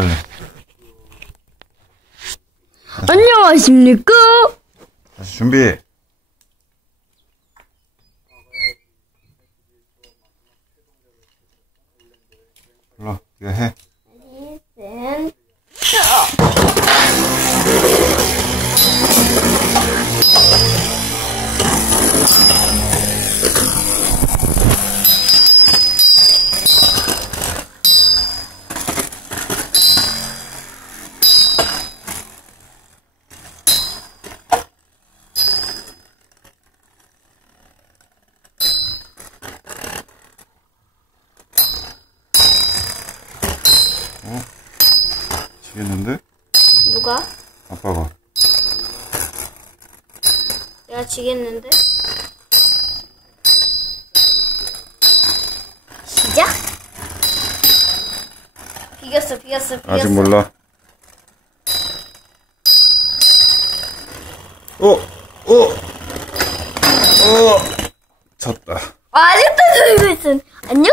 빨리. 안녕하십니까? 다시 준비. 불러, 네가 해. 지겠는데? 누가? 아빠가. 내가 지겠는데? 시작? 비겼어, 비겼어, 비겼어. 아직 몰라. 어, 어, 어, 졌다. 아직도 들고 있어. 안녕?